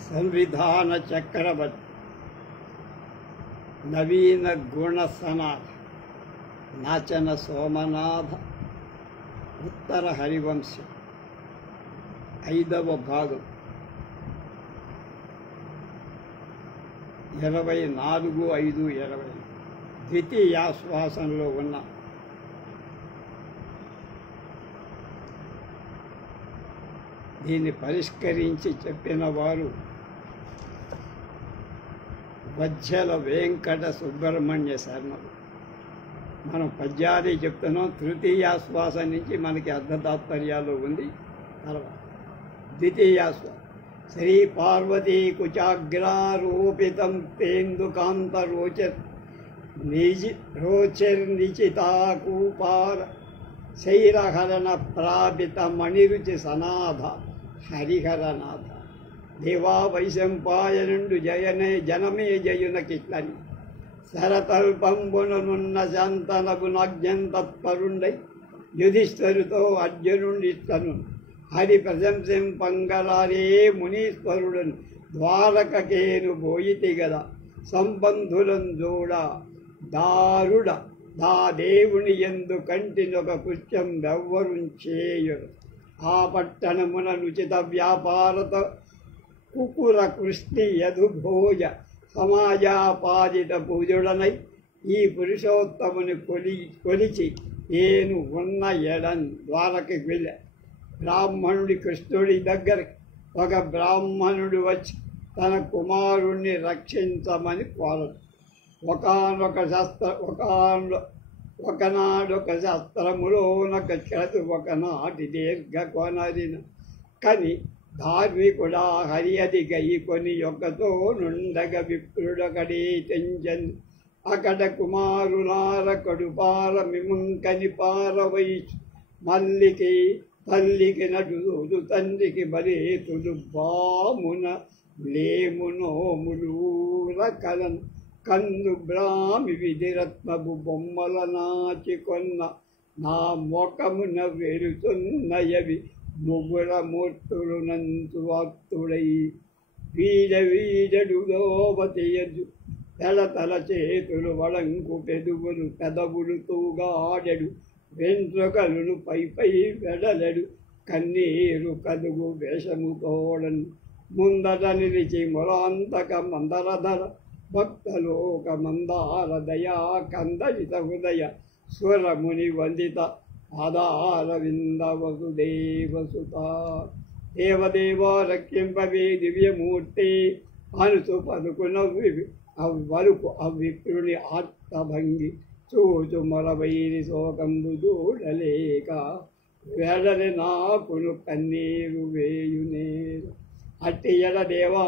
संविधान चक्रवर्ती नवीन गुण सनाथ नाचन सोमनाथ उत्तर हरिवंश 5వ భాగం 24/5/20 ద్వితీయాశ్వాసంలో ఉన్న దీన్ని పరిష్కరించి చెప్పిన వారు వజ్జల వెంకట సుబ్రహ్మణ్య శర్మలు. మనం పద్యాది చెప్తున్నాం. తృతీయాశ్వాస నుంచి మనకి అర్ధతాత్పర్యాలు ఉంది. తర్వాత ద్వితీయాశ్వాస శ్రీ పార్వతీ కుచాగ్రారోపితం తేందుకాంత రోచర్నిచితాకూపార శైరహరణ ప్రాపిత మణిరుచి సనాథ హరిహరనాథ దేవా వైశంపాయనుండు జనమే జయున కిట్లని శరతల్పంబుననున్న శాంతనగునజ్ఞం తత్పరుండై యుధిష్ఠరుతో అర్జునుడిట్లను హరి ప్రశంసింపంగలారే మునీశ్వరుడను ద్వారకకేను బోయితి గద సంబంధులను జోడ దారుడ దా దేవుని ఎందు కంటినొక కృత్యం వెవ్వరుంచేయుడు ఆ పట్టణమున నుచిత వ్యాపారత కుకుర కృష్ణి యదుభోజ సమాజాపాదిత పూజుడనై ఈ పురుషోత్తముని కొలిచి నేను ఉన్న ఎడన్ ద్వారకి వెళ్ళ. బ్రాహ్మణుడి కృష్ణుడి దగ్గరికి ఒక బ్రాహ్మణుడు వచ్చి తన కుమారుణ్ణి రక్షించమని కోరడు. ఒకనాడొక శాస్త్రములోనొక చదు ఒకనాటి దీర్ఘ కొనరిన కని ధార్మికుడా హరి అది గైకొని యొక్కతో నుండగ విప్రుడొకడే తెంచన్ అకడ కుమారులార కడుపార మిముంకని పారవైసు మల్లికి తల్లికి నటుదు తండ్రికి బలేతుడు బామున లేమునోములూర కలను కందు బ్రాహ్మి విధిరత్నపు బొమ్మల నాచి కొన్న నా మొఖమున వెరుతున్నయవి ముగ్గుర మూర్తులు నంతు ఆప్తుడై వీడడు దోవతియదు తల చేతులు వడంకు పెదువులు పెదవులు తూగాడెడు వెంట్రుకలను పై వెడలెడు కన్నీరు కదుగు వేషము తోడను ముందట నిలిచి మొలాంతక మందరధర భక్తలోక మందార దయా కందలిత హృదయ స్వరముని వందిత ఆధార వింద వసుదేవసుత దేవదేవ రక్షింపవే దివ్యమూర్తి అనుసు పలుకు అవిప్రుని ఆర్తభంగి చూచు మరవైరి శోకంబు దూడలేక వెడలి నాకును కన్నీరు వేయునేరు అట్టి ఎడ దేవా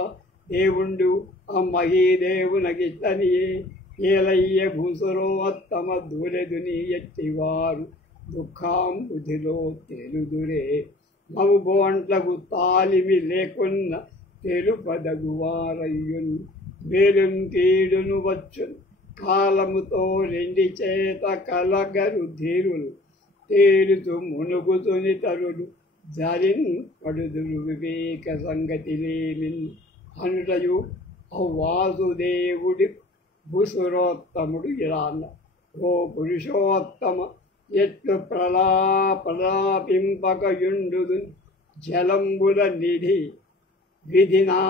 దేవుండు ఆ మహీదేవునకితనియే ఏలయ్య భూసురోత్తమ దూరెదుని ఎట్టివారు దుఃఖాంబుధిలో తెలుదురే మము బోంట్లకు తాలిమి లేకున్న తెలుపదగువారయ్యున్ మేలున్ కీడును వచ్చును కాలముతో రెండి చేత కలగరు ధీరులు తేలుతూ మునుగుతుని తరుడు జరిన్ పడుదురు వివేక సంగతి లేమిన్ అనుటయు వాసుదేవుడి భూసురోత్తముడు ఇలా అన్న. ఓ పురుషోత్తమ ఎట్లు ప్రలాపింపకయుండుదు జలంబుల నిధి విధినా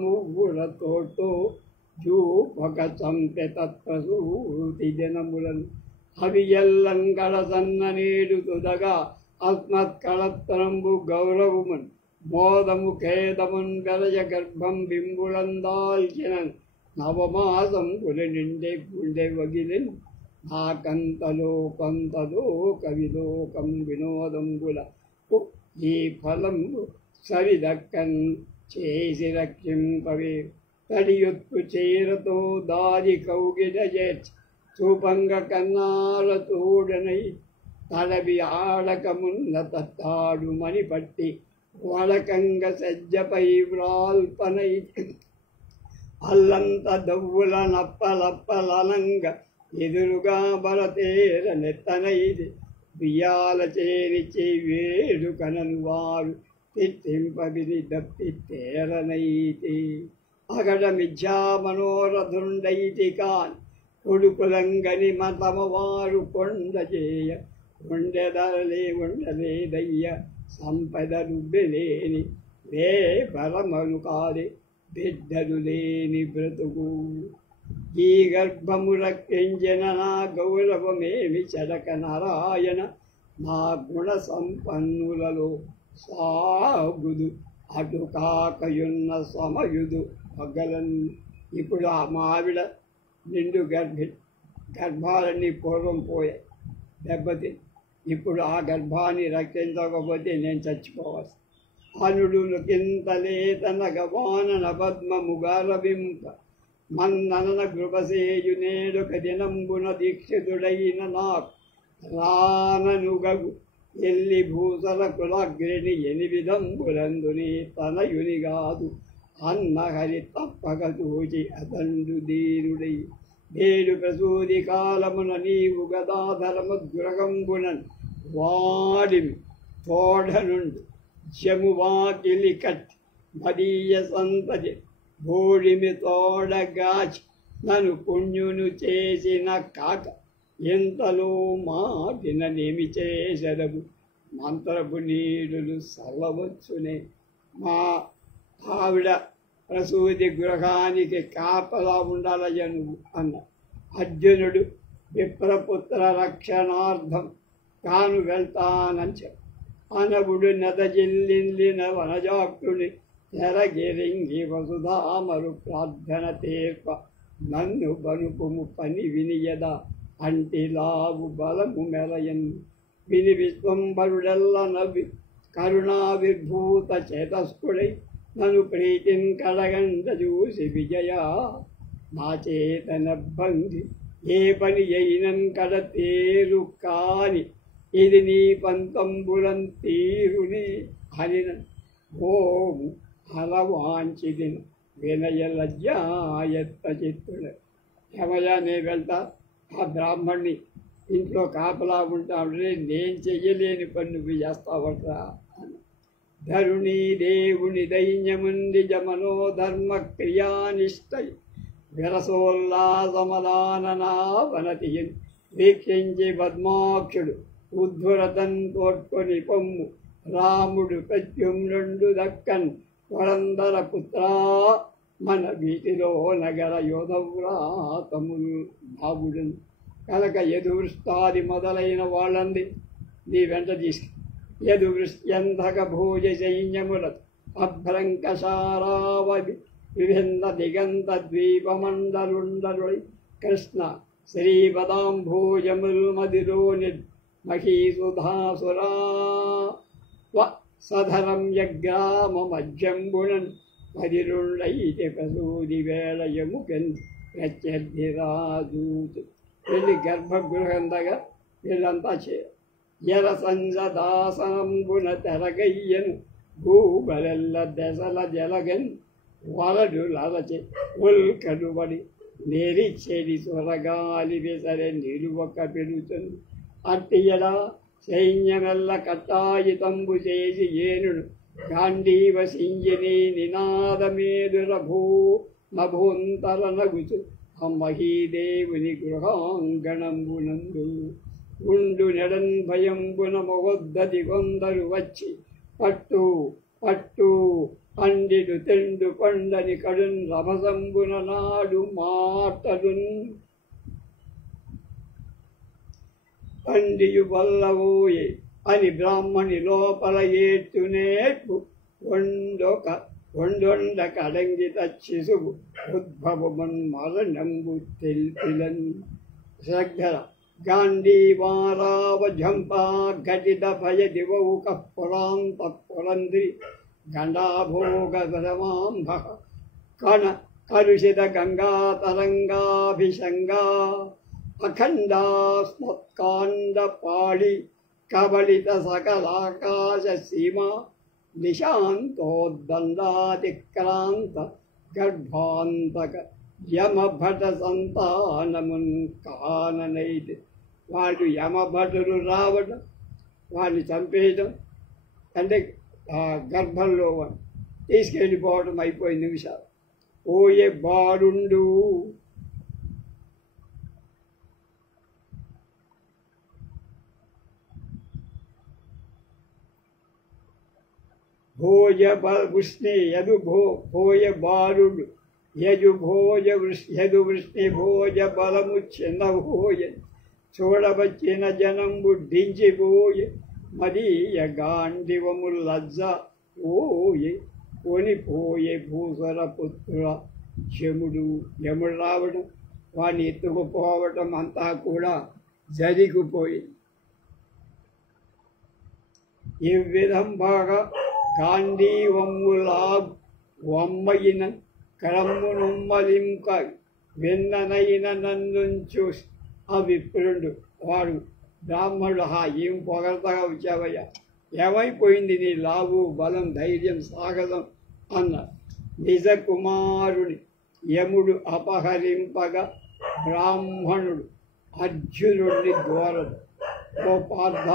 పాపలముగులతోటో జూపక చంపె తత్ప్రసూతి జనములను అవి ఎల్లంకడ సన్న నేడు తుదగా ఆత్మత్కళత్రంబు గౌరవమున్ మోదము ఖేదమున్ గలజ గర్భం బింబులందాల్చిన నవమాసం కుల నిండే గుండె వగిలిన్ నా కంతలో కవిలోకం వినోదంబుల ఈ ఫలంబు సరిదక్కన్ చేసి రక్షింపవే తడియొత్తు చీరతో దారి కౌగిట చేర్చి చూపంగ కన్నాల తోడనై తడవి ఆడకమున్న తత్తాడు మని పట్టి వడకంగ సజ్జపై వ్రాల్పనై అల్లంత దవ్వుల నప్పలప్పలనంగ ఎదురుగా బలతేర నెత్తనైది బియ్యాల చేరిచి వేడుకనను వారు తిట్టింపవిని దప్పితేరనైతి అగడ మిథ్యా మనోరథుండైతి కాన్ కొడుకులంగని మతమవారు కొండ చేయ ఉండలేదయ్య సంపద రుబ్బిలేని వే బలమను కాదే బిడ్డలు లేని బ్రతుకు ఈ గర్భము రక్షించిన నా గౌరవమేమి చెడక నారాయణ నా గుణ సంపన్నులలో సాగుదు అటు కాకయున్న సమయుదు పగలన్ ఇప్పుడు ఆ మావిడ నిండు గర్భాలన్నీ పూర్వం పోయాయి దెబ్బతి ఇప్పుడు ఆ గర్భాన్ని రక్షించకపోతే నేను చచ్చిపోవచ్చు అనుడు కింతలేతనగ వానన పద్మముగారవింప మన్నన కృపసేయునేడొక దినంబున దీక్షితుడైన నాకు రాననుగగు ఎల్లి భూసల కులగ్రిని ఎనిమిదంబులందుని తనయునిగాదు అన్న హరి తప్పక చూచి అతండు దీనుడై వేడు ప్రసూది కాలమున నీవు గదాధరముద్గృహంబునన్ వాడిమి తోడనుండు జమువాకిలి కట్టి మదీయ సంతతి బోడిమి తోడగాచి నన్ను పుణ్యును చేసిన కాక ఎంతలో మాటిననేమి చేసెదవు మంత్రపు నీడులు సల్లవచ్చునే మా ఆవిడ ప్రసూతి గృహానికి కాపలా ఉండాలయ్య నువ్వు అన్న అర్జునుడు విప్రపుత్ర రక్షణార్థం తాను వెళ్తానని చెప్పు అనవుడు నదజిల్లిన వనజాక్షుని తెరగిరింగి వసుధామరు ప్రార్థన తీర్ప నన్ను బనుకుము పని వినియద అంటిలావు బలము మెలయన్ విని విశ్వంబరుడెల్ల నవ్వి కరుణావిర్భూత చేతస్కుడై నన్ను ప్రీతిని కడగంట చూసి విజయ నా చేతన బంది ఏ పని అయినన్ కడ తేరు కాని ఇది నీ పంతంబులం తీరుని హరిన ఓం హలవాంచిదిన వినయ లజ్జాయత్త చిత్తుడ ఏమయ్యా నేను వెళ్తా ఆ బ్రాహ్మణ్ణి ఇంట్లో కాపలా ఉంటాడే నేను చెయ్యలేని పని నువ్వు చేస్తావట్రా అని ధరుణీ దేవుని దైన్యముంది జమనోధర్మ క్రియానిష్టై విరసోల్లాసమదాననా వనతియన్ వీక్షించి పద్మాక్షుడు ఉద్ధురతన్ తోడ్కొని పొమ్ము రాముడు ప్రత్యుమ్నుండు దక్కన్ వరందర పుత్రా మన వీటిలో నగర యోధవ్రాతములు బాబుడును కనుక యదువృష్టాది మొదలైన వాళ్ళంది నీ వెంట తీసుకు యదువృష్యంధక భోజ సైన్యముల అభ్రంకశారావది విభిన్న దిగంత ద్వీపమండలుండలుడి కృష్ణ శ్రీపదాంభోజముల్ మదిలోని మహీసుధాసురా సధరం యగ్రామ మధ్యంబుణన్ పదిరుండైతే ప్రసూది వేళయముకన్ ప్రత్యర్థిరాజూతు వెళ్ళి గర్భగృహందగా వీళ్ళంతా ఎర సంజదాసనంబున తెరగయ్యను భూబలెల్ల దశల జలగన్ వరడు లలచె ఉల్కడుబడి నేరిచెడి సొరగాలి విసరె నిలువక పెరుగుతుంది అట్టియడా సైన్యమెల్ల కట్టాయితంబు చేసి ఏనుడు గాంధీవ సింజని నినాదమేదుర నభూంతర నగుచు అమ్మహీదేవుని గృహాంగణంబునందు ఉండు నెడన్ భయంబున మొగొద్దది కొందరు వచ్చి పట్టు పట్టు పండిడు తెండు కొండని కడున్ రభసంబున నాడు మాటలున్ పండియు వల్లవోయే అని బ్రాహ్మణి లోపల ఏడ్చునేపు ఒండొండ కడంగిత శిశువు ఉద్భవమన్ మరణంబు తెల్పిలన్ శ్రద్ధ గాంధీవారావ ఝంపా ఘటిత భయ దివౌక పురాంత పురంద్రి గండాభోగ గదమాంభ కణ కలుషిత గంగా తరంగాభిషంగా అఖండాస్మత్కాండ పాళి కబళిత సకలాకాశ సీమ నిశాంతోద్దండాతిక్రాంత గర్భాంతక యమభట సంతానమున్ కాననైతే వాళ్ళు యమభటులు రావడం వాళ్ళని చంపేయడం అంటే ఆ గర్భంలో తీసుకెళ్ళిపోవడం అయిపోయిన నిమిషాలు. ఓయే బాడుండు భోజ వృష్ణి యదు భోజ బాలుడు యజు భోజ యదు వృష్ణి భోజ బలము చిన్న భోజ చూడవచ్చిన జనం బుడ్డించిపోయే మదీయ గాండివము లజ్జ ఓయే కొనిపోయే భూసర పుత్ర యముడు రావడం వాడిని ఎత్తుకుపోవటం అంతా కూడా జరిగిపోయింది. ఈ విధంగా గాంధీవమ్ములా వమ్మయిన కరమ్మునుమ్మలింక వెన్ననైన నన్ను చూసి ఆ విప్రుడు వాడు బ్రాహ్మణుడు, ఏం పొగడతగా వచ్చావయ్యా, ఏమైపోయింది నీ లావు బలం ధైర్యం సాగదం అన్నారు. నిజ కుమారుని యముడు అపహరింపగా బ్రాహ్మణుడు అర్జునుడిని దూరదు. ఓ పార్థ,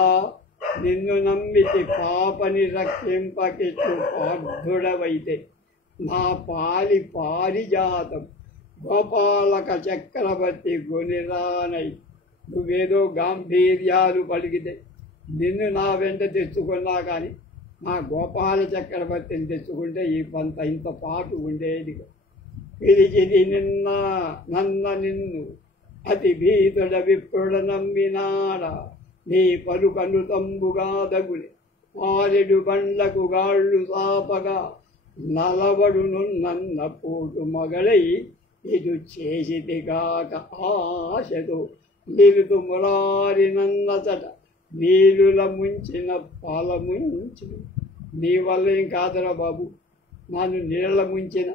నిన్ను నమ్మితి పాపని రక్షింపకెట్లు పార్థుడవైతే నా పాలి పారిజాతం గోపాలక చక్రవర్తి గొనిరానై నువ్వేదో గాంభీర్యాలు పలికితే నిన్ను నా వెంట తెచ్చుకున్నా కానీ మా గోపాల చక్రవర్తిని తెచ్చుకుంటే ఈ ఇంత పాటు ఉండేది. పిలిచిది నిన్ను అతి భీతుడ విప్రుడ నమ్మినాడా నీ పలుకను తంబుగా దగుని మారెడు బండ్లకు గాళ్ళు సాపగా నలవడును నన్న పోటు మగళై ఇటు చేసితిగాక ఆశతో నిలుతు మురారి నన్నచట నీళ్ళుల ముంచిన పాల ముంచి నీ వల్ల ఏం కాదురా బాబు, నన్ను నీళ్ళ ముంచిన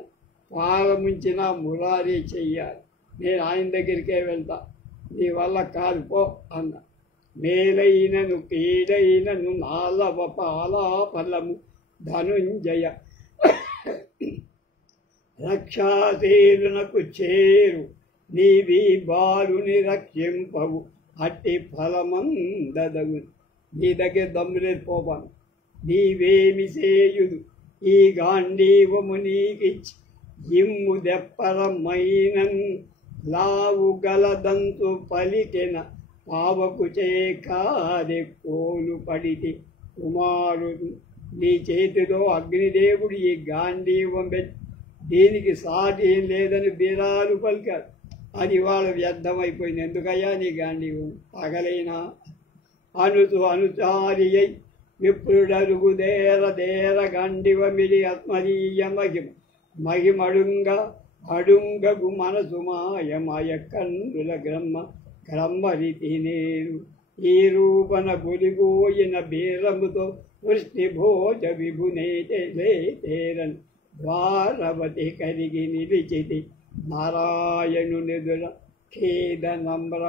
పాల ముంచిన మురారి చెయ్యాలి, నేను ఆయన దగ్గరికే వెళ్తా, నీ వల్ల కాదు పో అన్న. మేలైనను కీడైనను నాలవ పాలా ఫలము ధనుంజయ రక్షాశీలునకు చేరు నీవి బాలుని రక్షింపవు అట్టి ఫలమందదగు. నీ దగ్గర దమ్ములేదు పోపాను, నీవేమి చేయుదు ఈ గాంధీవము నీకిచ్చి ఇమ్ము దెప్పరమైనన్ లావు గలదంతు పలికెన పావకు చేకాదే కోలు పడితే కుమారుడు నీ చేతిలో అగ్నిదేవుడు ఈ గాంధీవం పెట్టి దీనికి సాటి ఏం లేదని బీరాలు పలికారు. అది వాళ్ళ వ్యర్థమైపోయింది. ఎందుకయ్యా నీ గాంధీవం పగలైనా అనుచారి అయి విప్రుడరుగు దేర గాంధీవమిలి ఆత్మరీయ మహిమడుంగగు మనసు మాయ కందుల క్రమ్మరితి నేను ఈ రూపన బొలిగోయిన బీరముతో వృష్టి భోజ విభునేతేరన్ ద్వారవతి కరిగి నిలిచితి నారాయణు నిధుల ఖేద నమ్ర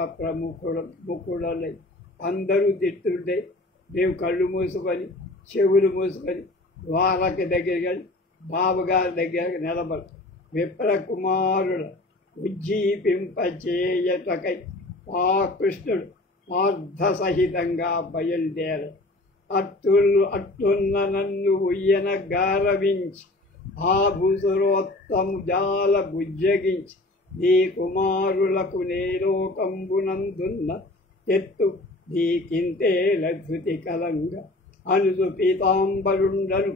ముకుడలై. అందరూ తిట్టుంటే మేము కళ్ళు మూసుకొని చెవులు మూసుకొని ద్వారకి దగ్గరికి బాబుగారి దగ్గర నిలబడు. విప్ర కుమారుల ఉజ్జీపింపచేయటకై ఆ కృష్ణుడు పార్థసహితంగా బయలుదేర అట్టున్న నన్ను ఉయ్యన గారవించి ఆ భూసురోత్తము జాల బుజ్జగించి నీ కుమారులకు నేలోకంబునందున్న ఎత్తు నీకింతేల ధృతి కలంగ అనుసు పీతాంబరుండను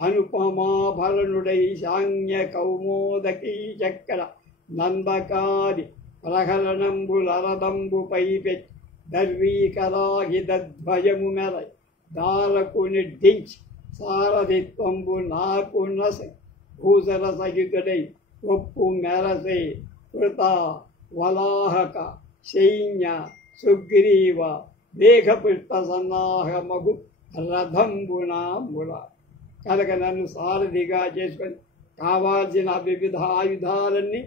అనుపమాభరణుడై శాంగ్య కౌమోదకీ చక్ర నందకాది ప్రహరణంబులరదంబుపై పెట్టి దర్వీకరాహితధ్వజము మెరై దారకు నిర్ధించి సారథిత్వంబు నాకు నస భూసర సహితుడై ఒప్పు మెరసే కృత వలాహక సైన్య సుగ్రీవ మేఘపుష్ప సన్నాహమగు రథంబునాంబుల కనుక నన్ను సారథిగా చేసుకొని కావాల్సిన వివిధ ఆయుధాలన్నీ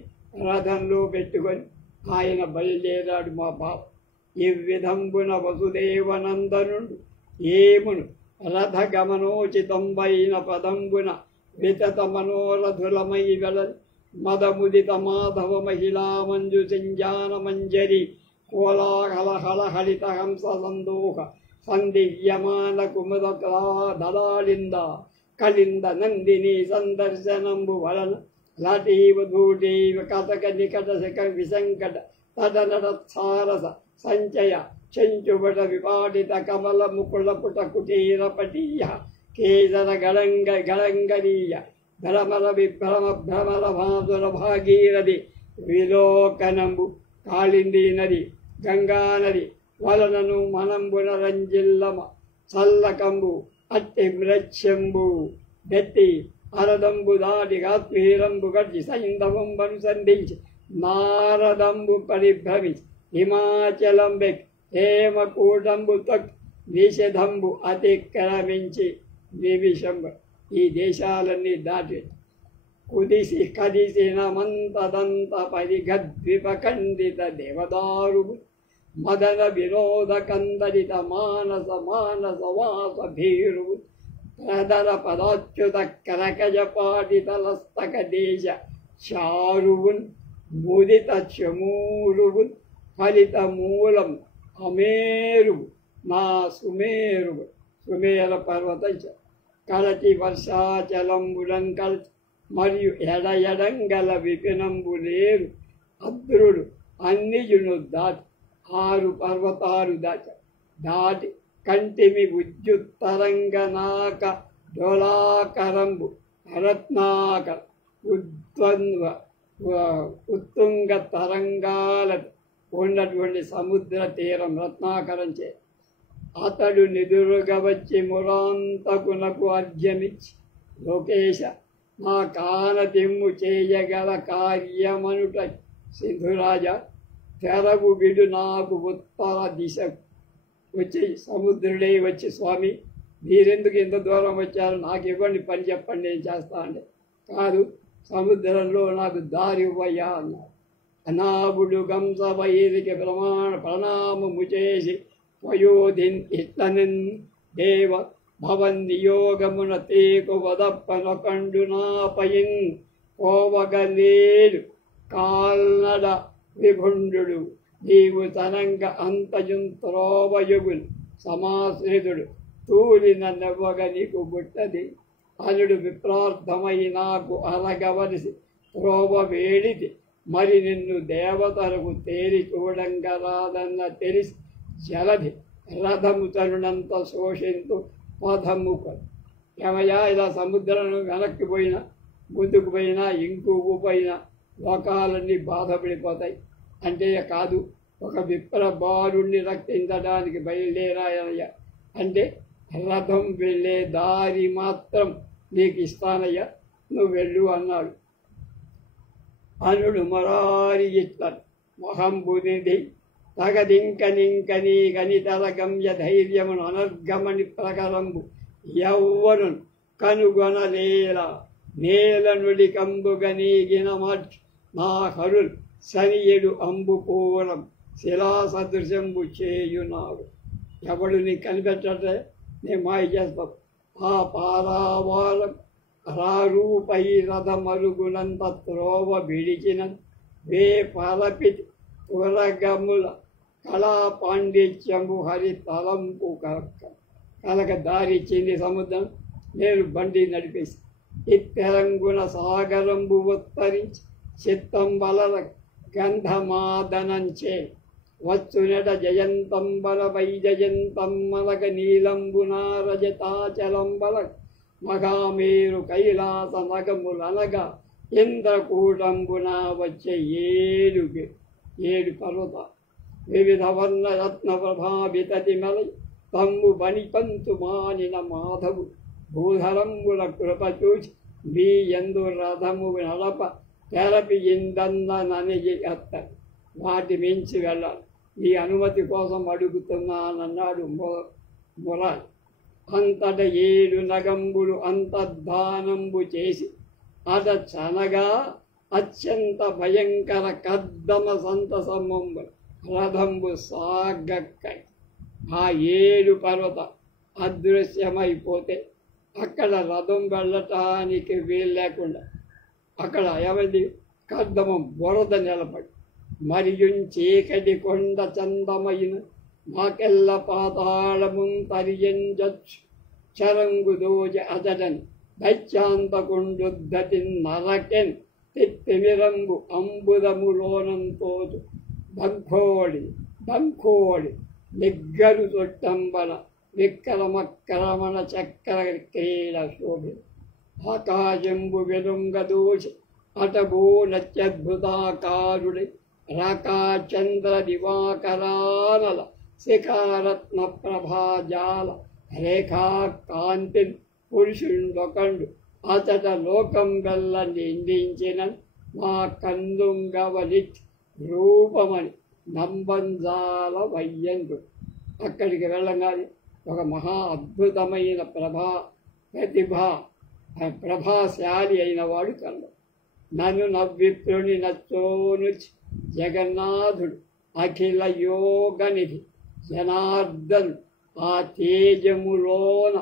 రథంలో పెట్టుకొని ఆయన బయలుదేరాడు మా బాబు. ఈ విధంబున వసుదేవనందనుడు ఏమును రథగమనోచితంబైన పదంబున వితత మనోరథులమై వెళని మదముదిత మాధవ మహిళా మంజు సంజాన మంజరి కోలాహలహళ హళిత హంస సందోహ సందివ్యమాన కుముద దళాలింద కలింద నందిని సందర్శనంబు వలన లటీవ ధూటీవ కథక నికట శక విసంకట తటనటసారస సంచయ చెంచుబట విపాటిత కమల ముకుళపుట కుటీర పటీయ కేసర గళంగరీయ భ్రమర విభ్రమ భ్రమర భాసుర భాగీరథి విలోకనంబు కాళింది నది గంగా నది వలనను మనంబున రంజిల్లమ చల్లకంబు అట్టి మృత్యంబు బెత్తి అరదంబు దాటి ఆత్మీరంబు గడిచి సైంధవంబను సంధించి నారదంబు పరిభ్రమించి హిమాచలం బెక్ హేమకూటంబు తొక్ నిషధంబు అతిక్రమించి నిమిషంబు ఈ దేశాలన్నీ దాటి కుదిసి కదిసిన మంతదంత పరిగద్విపఖండిత దేవదారువు మదన వినోద కందరిత మానస వాస భీరువు ప్రదర పదాచ్యుత కరకజ పాటితలస్తక దేశ చారువున్ ముదిత చమూరువున్ ఫలిత మూలం అమేరువు నా సుమేరువు సుమేర పర్వత కలటి వర్షాచలంబులం కలచి మరియు ఎడగల విపినంబు లేరు అద్రుడు అన్నిజును దాటి 6 పర్వతాలు దాటి కంటిమి ఉజ్జుత్తరంగనాక డోలాకరంబు రత్నాకర ఉత్తుంగ తరంగాల ఉన్నటువంటి సముద్ర తీరం రత్నాకరం చే అతడు నిదురుగా వచ్చి మురాంతకునకు అర్ఘ్యమిచ్చి లోకేశ నా కానతిమ్ము చేయగల కార్యమనుట సింధురాజా తెరవు విడు నాకు ఉత్తర దిశకు వచ్చి సముద్రుడే వచ్చి స్వామి మీరెందుకు ఇంత దూరం వచ్చారు నాకు ఇవ్వండి పని చెప్పండి నేను చేస్తా అంటే కాదు సముద్రంలో నాకు దారి ఇవ్వయ్యా అన్నారు అనాబుడు గంస వైదికి ప్రణామము చేసి వయోధిన్ ఇట్లనిన్ దేవ భవన్ నియోగమున తేకు వదప్పనకండు నాపయిన్ పోవగలేడు కాల్నడ విభుండు నీవు తనంగ అంతయున్ త్రోవయుగులు సమాశ్రితుడు తూలిన నెవ్వగ నీకు బుట్టది అనుడు విప్రార్థమై నాకు అలగవలసి త్రోవ వేడిది మరి నిన్ను దేవతలకు తేరి చూడంగా రాదన్న తెలిసి జలధి రథము తరుణంత శోషింతు పదముకు ఏమయ్యా ఇలా సముద్రం వెనక్కి పోయినా ముందుకు పోయినా ఇంకుకు పోయినా లోకాలన్నీ బాధపడిపోతాయి అంటే కాదు ఒక విప్రబారుణ్ణి రక్షించడానికి బయలుదేరాయనయ్యా అంటే రథం వెళ్ళే దారి మాత్రం నీకు ఇస్తానయ్యా నువ్వు వెళ్ళు అన్నాడు అనుడు మరారి ఇట్లను మొహంబునిది తగదింకనింకని గణితర గమ్య ధైర్యమును అనర్గమని ప్రకరంబు ఎవ్వరు కనుగొనలేలా నేలనుడి కంబుగనీగిన మార్చి నా హరులు శనియుడు అంబుపూరం శిలాసదృశంబు చేయునాడు ఎవడు నీకు కనిపెట్టటే నేను మాయ చేస్తాను ఆ పారావారం రారూపై రథమరుగునంత త్రోవ విడిచిన వే పరపితి త్వరగముల కళా పాండిత్యము హరి తలంపు కలక దారిచ్చింది సముద్రం నేను బండి నడిపేసి ఇత్తెరంగున సాగరంబు ఉత్తరించి చిత్తం బలర గంధమాదనంచే వచ్చునట జయంతంబల వైజయంతమ్మలక నీలంబునా రజతాచలంబల మగామేరు కైలాస నగములనగా ఇంద్రకూటంబునా వచ్చే 7 పర్వత వివిధ వర్ణ రత్న ప్రభావితతి మలై తమ్ము బణిపంతు మానిన మాధవు భూధరంబుల కృప చూచి మీ ఎందు రథము నడప తెరపి ఇందన్న ననిగి అత్త వాటి మించి వెళ్ళాలి ఈ అనుమతి కోసం అడుగుతున్నానన్నాడు మురారి అంతట 7 నగంబులు అంతర్ధానంబు చేసి అత చనగా అత్యంత భయంకర కద్దమ సంతసమ్మంబు రథంబు సాగక్కై ఆ 7 పర్వత అదృశ్యమైపోతే అక్కడ రథం వెళ్ళటానికి వీలు లేకుండా అక్కడ ఎవరి కద్దమం బురద నిలబడి మరియు చీకటి కొండ చందమైన మాకెల్ల పాతాళమున్ తరియంజచ్చు చరంగు దోజ అజడన్ దైత్యాంతకుండుద్ధతిన్ నరకెన్ తిత్తిమిరంబు అంబుదములోనంతోదు బంకోడి నిగ్గరు తొట్టంబన విక్రమక్రమణ చక్ర క్రీడ శోభి ఆకాశంబు వెలుంగదోషి అటభూ నత్యద్భుతాకారుడి రాకాచంద్ర దివాకరానల శిఖారత్న ప్రభాజాల రేఖా కాంతిన్ పురుషుండొకండు అతట లోకం గల్ల నిందించిన మా కందుంగవలిత్ రూపమని నంబంజాల వయ్యందు. అక్కడికి వెళ్ళగానే ఒక మహా అద్భుతమైన ప్రభాశాలి అయిన వాడు కన్నాడు. నన్ను నవ్విప్రుని నచ్చోను జగన్నాథుడు అఖిల యోగనిధి జనార్దన్ ఆ తేజములోన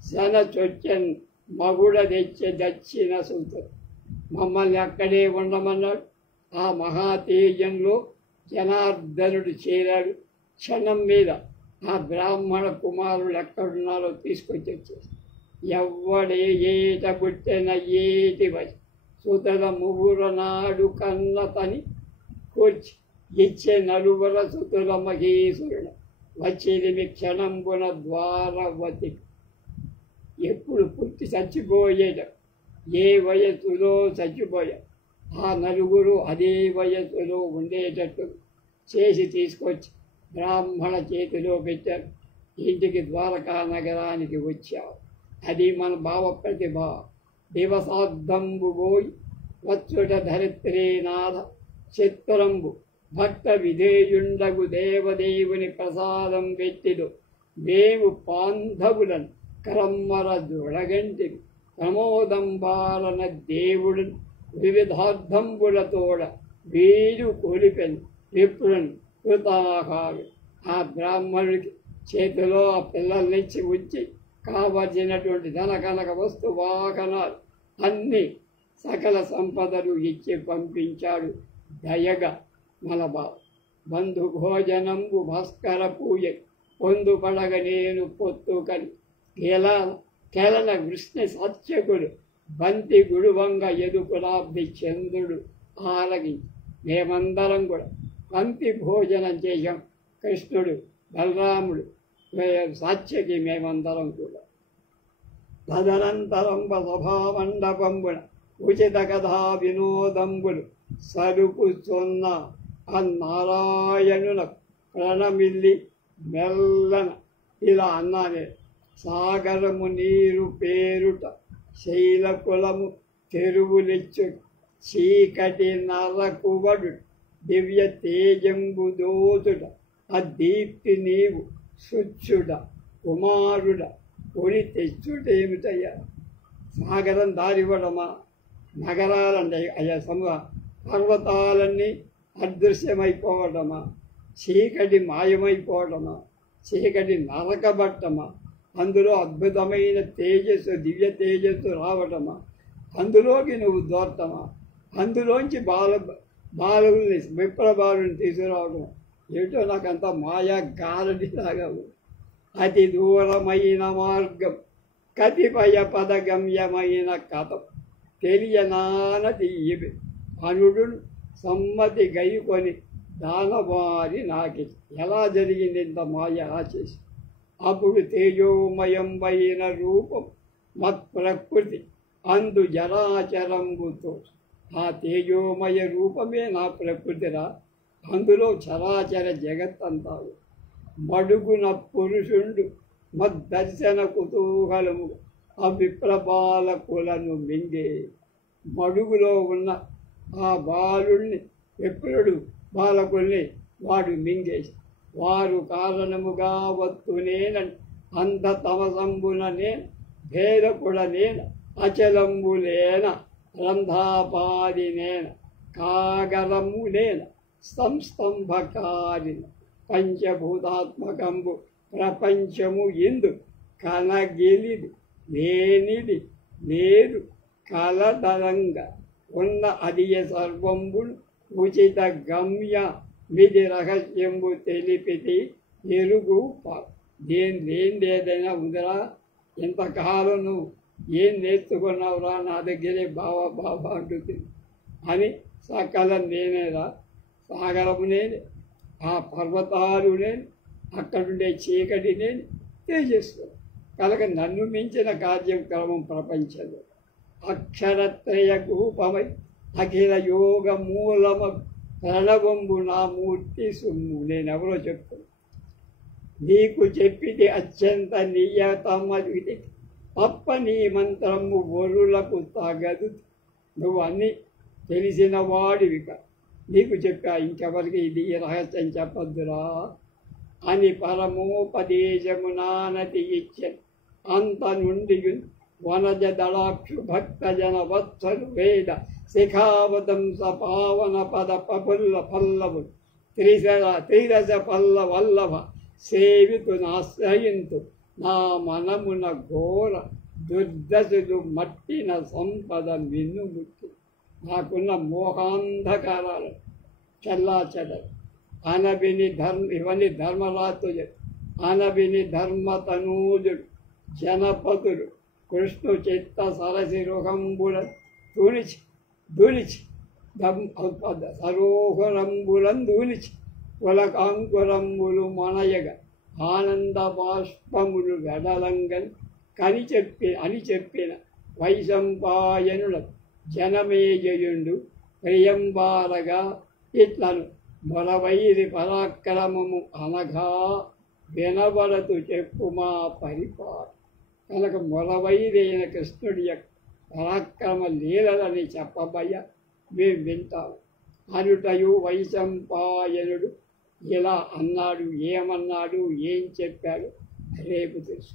జన చొచ్చన్ మగుడ తెచ్చి దచ్చిన సుతుడు మమ్మల్ని అక్కడే ఉండమన్నాడు. ఆ మహాతేజంలో జనార్దనుడు చేరాడు. క్షణం మీద ఆ బ్రాహ్మణ కుమారులు ఎక్కడున్నారో తీసుకొచ్చి వచ్చేసి ఎవ్వడే ఏట పుట్టిన ఏటి వచి సుతల ముగుర నాడు కన్నతని కూర్చి ఇచ్చే నలుగుర సుతుల మహేశ్వరుడు వచ్చేది క్షణంబున ద్వారవతి. ఎప్పుడు పుట్టి చచ్చిపోయేట ఏ వయస్సులో చచ్చిపోయా ఆ నలుగురు అదే వయస్సులో ఉండేటట్టు చేసి తీసుకొచ్చి బ్రాహ్మణ చేతిలో పెట్టారు. ఇంటికి ద్వారకా నగరానికి వచ్చావు. అది మన భావ ప్రతిభ. దివసార్థంబు పోయి వచ్చుట ధరిత్రీనాథ చిత్రంబు భక్త విధేయుండగు దేవదేవుని ప్రసాదం పెట్టిదు మేము పాంధవులను కరమ్మర జొడగంటివి ప్రమోదంబాలన దేవుడు వివిధార్థంబులతోడ వీరు కొలిపెను విప్రుని కృతాహారు. ఆ బ్రాహ్మణుడికి చేతిలో ఆ పిల్లల్నిచ్చి ఉంచి కావలసినటువంటి ధన కనక వస్తు వాహనాలు అన్ని సకల సంపదలు ఇచ్చి పంపించాడు దయగా. మన బంధు భోజనంబు భాస్కర పూజ పొందు పడగ నేను పొత్తుకని కేలన కృష్ణ సత్యకుడు బంతి గుడువంగ ఎదుకులాబ్ది చంద్రుడు ఆరగించి మేమందరం కూడా బంతి భోజనం చేశాం. కృష్ణుడు బలరాముడు సాత్యకి మేమందరం కూడా. తదనంతరం సభామండపంబున ఉచిత కథా వినోదంబులు సరుపు సొన్న నారాయణుల ప్రణమిల్లి మెల్లన ఇలా అన్నానే సాగరము నీరు పేరుట శైలకులము తెరువులిచ్చు చీకటి నరకువడు దివ్య తేజంబు దోతుడ అదీప్తి నీవు శుచ్చుడ కుమారుడ కొని తెచ్చుటేమిటయ్యా. సాగరం దారివ్వడమా నగరాలంటే అయ్యా పర్వతాలన్నీ అదృశ్యమైపోవడమా చీకటి మాయమైపోవడమా చీకటి నరకబట్టమా అందులో అద్భుతమైన తేజస్సు దివ్య తేజస్సు రావటమా అందులోకి నువ్వు దోర్తమా అందులోంచి బాలుల్ని విప్రబాలుని తీసుకురావడం ఏటో నాకంత మాయా గారడిలాగా అతి దూరమైన మార్గం కతిపయ పదగమ్యమైన కథం తెలియనానది ఇవి అనుడు సమ్మతి గైకొని దానవారి నాకి ఎలా జరిగింది ఇంత మాయ ఎలా చేసి. అప్పుడు తేజోమయంబైన రూపం మత్ప్రకృతి అందు జరాచరంబుతో ఆ తేజోమయ రూపమే నా ప్రకృతిరా అందులో చరాచర జగత్తంతా మడుగున పురుషుండు మద్దర్శన కుతూహలము అవిప్రబాలకులను మింగే. మడుగులో ఉన్న ఆ బాలుణ్ణి విప్రుడు బాలకుల్ని వాడు మింగేసి వారు కారణముగా వత్తునేనని అంధ తమసంబున నేను భేదకుడనేన అచలంబులేన రంధాపాదినేన కాగరములేన సంస్తంభకారిన పంచభూతాత్మకంబు ప్రపంచము ఎందు కనగిలిది లేనిది లేదు కలదరంగా ఉన్న అదియ సర్వంబులు ఉచిత గమ్య విధి రహస్యంబు తెలిపితి ఎరుగు దేని లేనిది ఏదైనా ఉందిరా, ఎంతకాలం నువ్వు ఏం నేర్చుకున్నావురా, నా దగ్గరే బావా బావా అంటుంది అని సకల నేనేరా, సాగరము నేను, ఆ పర్వతాలు నేను, అక్కడుండే చీకటి నేను, తేజస్సు కనుక నన్ను మించిన కార్యక్రమం ప్రపంచంలో అక్షరత్రయ రూపమై అఖిల యోగ మూలమ ప్రణవంబు నా మూర్తి సొమ్ము. నేనెవరో చెప్తాను. నీకు చెప్పిది అత్యంత నియతమది తప్ప నీ మంత్రము వరులకు తగదు. నువ్వు అన్నీ తెలిసిన వాడివిక, నీకు చెప్పా, ఇంకెవరికి ఇది రహస్యం చెప్పద్దురా అని పరమోపదేశము నానతి ఇచ్చాను. అంత నుండి వనజ దళాక్షు భక్త జన వత్సలు వేద శిఖావతంస పావన పద పపుల్ల పల్లవు త్రిరస పల్ల వల్లభ సేవితు నాశ్రయింతు నా మనమున ఘోర దుర్దశలు మట్టిన సంపద మిన్నుముట్టి. నాకున్న మోహాంధకారాలు చల్లాచెదరు. ఇవన్నీ ధర్మరాతులు, అనవిని ధర్మతనూజుడు జనపతుడు కృష్ణు చిత్త సరసిరుహంబుల దూలిచి సరోహరంబులం దూలిచి కులకాంకురంబులు మనయగ ఆనంద బాష్పములు వెడలంగన్ అని చెప్పిన వైశంపాయనుల జనమేజయుండు ప్రియంబారగా ఇట్లను మొరవైరి పరాక్రమము అనగా వినబడతు చెప్పుమా పరిపాటు. కనుక మొరవైరి అయిన కృష్ణుడి యొక్క పరాక్రమ లీలలని చెప్పబయ్య మేము వింటాము. అనుటయు వైశంపాయనుడు ఇలా అన్నాడు, ఏమన్నాడు, ఏం చెప్పాడు రేపు తెలుసు.